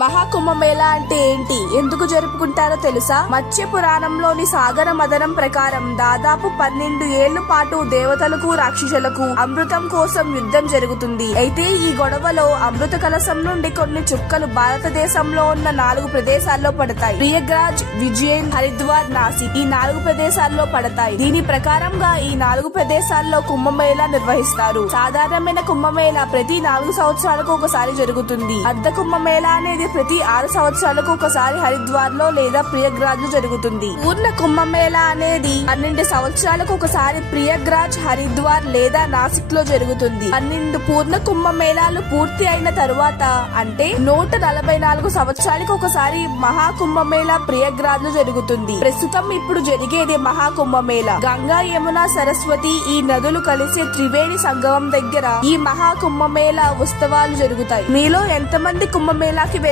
మహాకుంభమేళా అంటే ఏంటి, ఎందుకు జరుపుకుంటారో తెలుసా? మత్స్య పురాణంలోని సాగర మదనం ప్రకారం దాదాపు 12 ఏళ్ల పాటు దేవతలకు రాక్షసులకు అమృతం కోసం యుద్ధం జరుగుతుంది. అయితే ఈ గొడవలో అమృత కలశం నుండి కొన్ని చుక్కలు భారతదేశంలో ఉన్న 4 ప్రదేశాల్లో పడతాయి. ప్రయాగ్రాజ్, విజయన్, హరిద్వార్, నాసిక్ ఈ 4 ప్రదేశాల్లో పడతాయి. దీని ప్రకారంగా ఈ 4 ప్రదేశాల్లో కుంభమేళా నిర్వహిస్తారు. సాధారణమైన కుంభమేళా ప్రతి 4 సంవత్సరాలకు ఒకసారి జరుగుతుంది. అర్ధ కుంభమేళా అనేది ప్రతి 6 సంవత్సరాలకు ఒకసారి హరిద్వార్ లో లేదా ప్రయాగ్రాజ్ లో జరుగుతుంది. పూర్ణ కుంభమేళా అనేది 12 సంవత్సరాలకు ఒకసారి ప్రయాగ్రాజ్, హరిద్వార్ లేదా నాసిక్ లో జరుగుతుంది. 12 పూర్ణ కుంభమేళాలు పూర్తి అయిన తరువాత అంటే 144 సంవత్సరాలకు ఒకసారి మహాకుంభమేళా ప్రయాగ్రాజ్ లో జరుగుతుంది. ప్రస్తుతం ఇప్పుడు జరిగేది మహాకుంభమేళా. గంగా, యమున, సరస్వతి ఈ నదులు కలిసే త్రివేణి సంగమం దగ్గర ఈ మహాకుంభమేళా ఉత్సవాలు జరుగుతాయి. మీలో ఎంతమంది కుంభమేళాకి